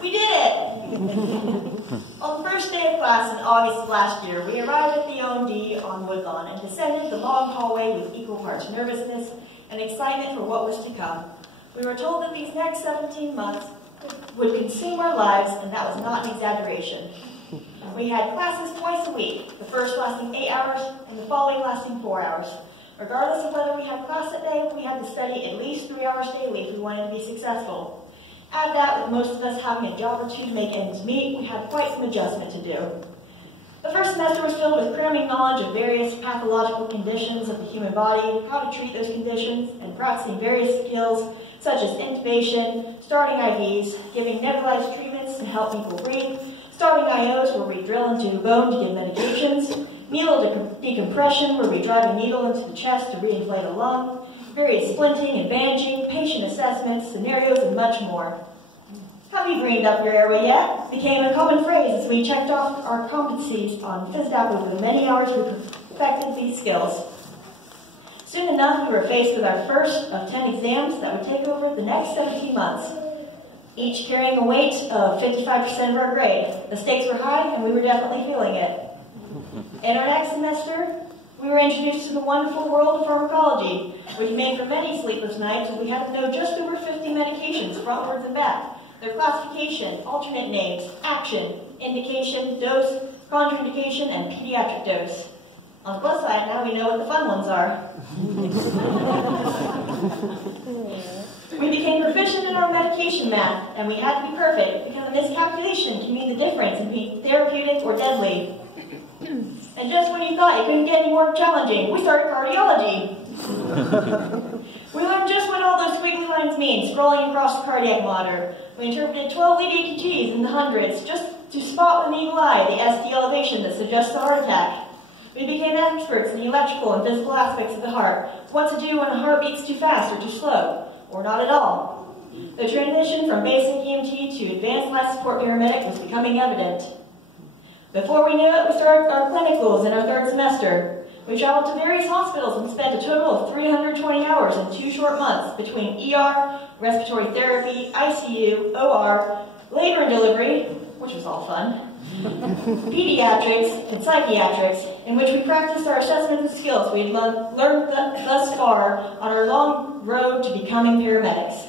We did it! On the first day of class in August of last year, we arrived at the OMD on Woodlawn and descended the long hallway with equal parts nervousness and excitement for what was to come. We were told that these next 17 months would consume our lives, and that was not an exaggeration. We had classes twice a week, the first lasting 8 hours and the following lasting 4 hours. Regardless of whether we had class that day, we had to study at least 3 hours daily if we wanted to be successful. Add that, with most of us having a job or two to make ends meet, we had quite some adjustment to do. The first semester was filled with cramming knowledge of various pathological conditions of the human body, how to treat those conditions, and practicing various skills such as intubation, starting IVs, giving nebulized treatments to help people breathe, starting IOs where we drill into a bone to give medications, needle decompression where we drive a needle into the chest to reinflate a lung, various splinting and bandaging, patient assessments, scenarios, and much more. Have you greened up your airway yet? Became a common phrase as we checked off our competencies on FISDAP over the many hours we perfected these skills. Soon enough, we were faced with our first of 10 exams that would take over the next 17 months, each carrying a weight of 55% of our grade. The stakes were high, and we were definitely feeling it. In our next semester, we were introduced to the wonderful world of pharmacology, which made for many sleepless nights as we had to know just over 50 medications, frontwards and back, their classification, alternate names, action, indication, dose, contraindication, and pediatric dose. On the plus side, now we know what the fun ones are. We became proficient in our medication math, and we had to be perfect, because a miscalculation can mean the difference in being therapeutic or deadly. And just when you thought it couldn't get any more challenging, we started cardiology. We learned just what all those squiggly lines mean, scrolling across the cardiac monitor. We interpreted 12 lead EKGs in the hundreds, just to spot with an eagle eye the ST elevation that suggests a heart attack. We became experts in the electrical and physical aspects of the heart, what to do when a heart beats too fast or too slow, or not at all. The transition from basic EMT to advanced life support paramedic was becoming evident. Before we knew it, we started our clinicals in our third semester. We traveled to various hospitals and spent a total of 320 hours in 2 short months between ER, respiratory therapy, ICU, OR, labor and delivery, which was all fun, pediatrics, and psychiatrics, in which we practiced our assessment of skills we had learned thus far on our long road to becoming paramedics.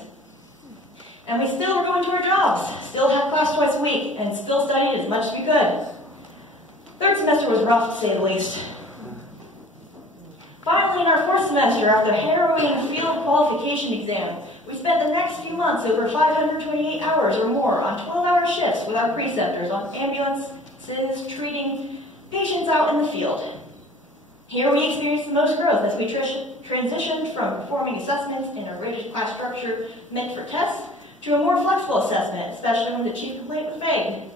And we still were going to our jobs, still had class twice a week, and still studied as much as we could. Third semester was rough, to say the least. Finally, in our fourth semester, after a harrowing field qualification exam, we spent the next few months over 528 hours or more on 12-hour shifts with our preceptors on ambulances treating patients out in the field. Here we experienced the most growth as we transitioned from performing assessments in a rigid class structure meant for tests to a more flexible assessment, especially when the chief complaint was vague.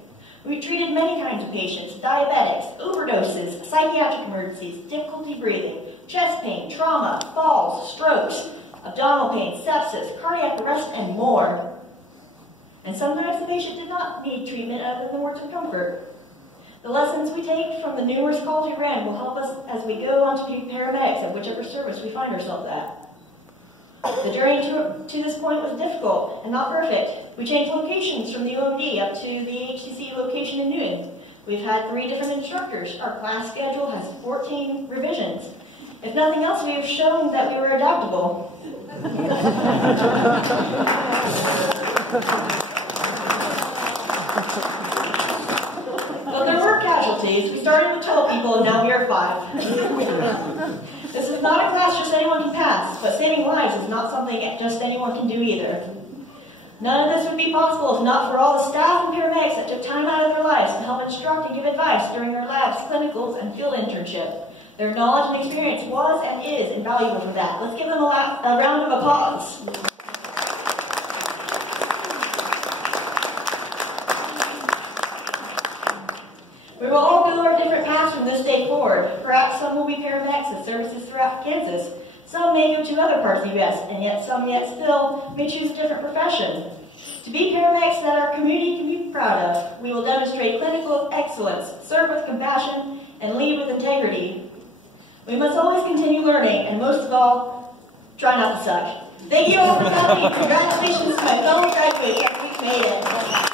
We treated many kinds of patients: diabetics, overdoses, psychiatric emergencies, difficulty breathing, chest pain, trauma, falls, strokes, abdominal pain, sepsis, cardiac arrest, and more. And sometimes the patient did not need treatment other than words of comfort. The lessons we take from the numerous calls we ran will help us as we go on to be paramedics at whichever service we find ourselves at. The journey to this point was difficult and not perfect. We changed locations from the OMD up to the HCC location in Newton. We've had 3 different instructors. Our class schedule has 14 revisions. If nothing else, we have shown that we were adaptable. But there were casualties. We started with 12 people, and now we are 5. This is not a class just anyone can pass, but saving lives is not something just anyone can do either. None of this would be possible if not for all the staff and paramedics that took time out of their lives to help instruct and give advice during their labs, clinicals, and field internship. Their knowledge and experience was and is invaluable for that. Let's give them a round of applause. We will all go our different paths from this day forward. Perhaps some will be paramedics at services throughout Kansas. Some may go to other parts of the U.S., and yet some still may choose a different profession. To be paramedics that our community can be proud of, we will demonstrate clinical excellence, serve with compassion, and lead with integrity. We must always continue learning, and most of all, try not to suck. Thank you all for coming. Congratulations to my fellow graduates. We've made it.